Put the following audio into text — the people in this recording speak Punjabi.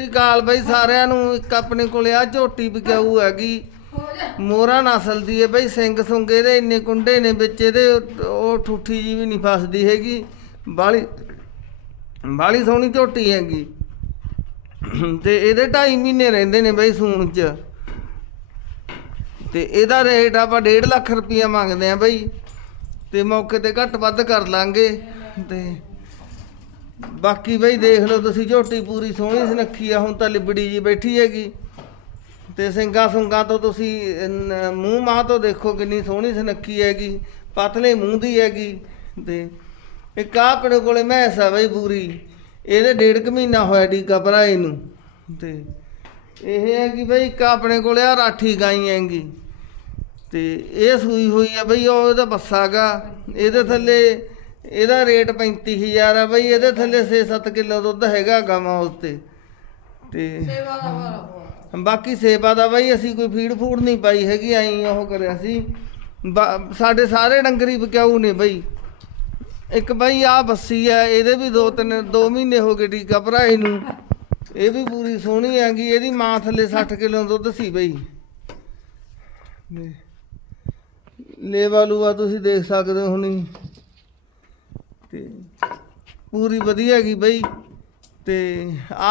ਸ੍ਰੀ ਅਕਾਲ ਬਈ ਸਾਰਿਆਂ ਨੂੰ। ਇੱਕ ਆਪਣੇ ਕੋਲੇ ਆ ਝੋਟੀ ਵਿਕਾਊ ਹੈਗੀ? ਮੋਰਾ ਨਸਲ ਦੀ ਹੈ ਬਈ, ਸਿੰਘ ਸੁੰਗੇ ਦੇ ਇੰਨੇ ਕੁੰਡੇ ਨੇ ਵਿੱਚ, ਇਹਦੇ ਉਹ- ਉਹ ਠੂਠੀ ਜੀ ਵੀ ਨਹੀਂ ਫਸਦੀ ਹੈਗੀ। ਬਾਲੀ ਬਾਲੀ ਸੋਹਣੀ ਝੋਟੀ ਹੈਗੀ। ਤੇ ਇਹਦੇ 2.5 ਮਹੀਨੇ ਰਹਿੰਦੇ ਨੇ ਬਈ ਸੂਣ ਚ। ਤੇ ਇਹਦਾ ਰੇਟ ਆਪਾਂ 1.5 ਲੱਖ ਰੁਪਈਆ ਮੰਗਦੇ ਆ ਬਈ। ਤੇ ਮੌਕੇ ਤੇ ਘੱਟ ਵੱਧ ਕਰ ਲਾਂਗੇ। ਤੇ ਬਾਕੀ ਬਈ ਦੇਖ ਲਓ ਤੁਸੀਂ, ਝੋਟੀ ਪੂਰੀ ਸੋਹਣੀ ਸੁਨੱਖੀ ਆ, ਹੁਣ ਤਾਂ ਲਿਬੜੀ ਜੀ ਬੈਠੀ ਹੈਗੀ। ਤੇ ਸਿੰਗਾ ਸੁੰਗਾ ਤੋਂ ਤੁਸੀਂ ਨ- ਮੂੰਹ ਮਾਹ ਤੋਂ ਦੇਖੋ ਕਿੰਨੀ ਸੋਹਣੀ ਸੁਨੱਖੀ ਹੈਗੀ, ਪਤਲੇ ਮੂੰਹ ਦੀ ਹੈਗੀ। ਤੇ ਇੱਕ ਆਹ ਆਪਣੇ ਕੋਲੇ ਮੈਸ ਆ ਬਈ ਪੂਰੀ, ਇਹਦੇ ਡੇਢ ਕੁ ਮਹੀਨਾ ਹੋਇਆ ਟੀਕਾ ਭਰਾਏ ਨੂੰ। ਤੇ ਇਹ ਹੈ ਕਿ ਬਈ ਇੱਕ ਆਪਣੇ ਕੋਲੇ ਆ ਰਾਠੀ ਗਾਈ ਹੈਗੀ। ਤੇ ਇਹ ਸੂਈ ਹੋਈ ਆ ਬਈ, ਉਹ ਇਹਦਾ ਬੱਸਾ ਗਾ ਇਹਦੇ ਥੱਲੇ ਇਹਦਾ ਰੇਟ 35000 ਆ ਬਈ ਇਹਦੇ ਥੱਲੇ 6-7 ਕਿਲੋ ਦੁੱਧ ਹੈਗਾ ਗਾਵਾਂ ਉੱਤੇ ਤੇ ਸੇਵਾ ਦਾ ਵਾਲਾ ਬਾਕੀ ਸੇਵਾ ਦਾ ਬਈ ਅਸੀਂ ਕੋਈ ਫੀਡ ਫੂਡ ਨਹੀਂ ਪਾਈ ਹੈਗੀ ਐਂ ਉਹ ਕਰਿਆ ਸੀ। ਸਾਡੇ ਸਾਰੇ ਡੰਗਰੀ ਵਿਕਾਊ ਨੇ ਬਈ। ਇੱਕ ਬਈ ਆ ਬੱਸੀ ਆ ਇਹਦੇ ਵੀ ਦੋ ਤਿੰਨ ਦੋ ਮਹੀਨੇ ਹੋ ਗਏ ਟੀਕਾ ਭਰਾਏ ਨੂੰ। ਇਹ ਵੀ ਪੂਰੀ ਸੋਹਣੀ ਹੈਗੀ ਇਹਦੀ ਮਾਂ ਥੱਲੇ 60 ਕਿਲੋ ਦੁੱਧ ਸੀ ਬਈ। ਲੇਵਾ ਲੂਆ ਤੁਸੀਂ ਦੇਖ ਸਕਦੇ ਹੋ ਹੁਣੀ। ਪੂਰੀ ਵਧੀਆ ਹੈਗੀ ਬਈ ਤੇ ਆ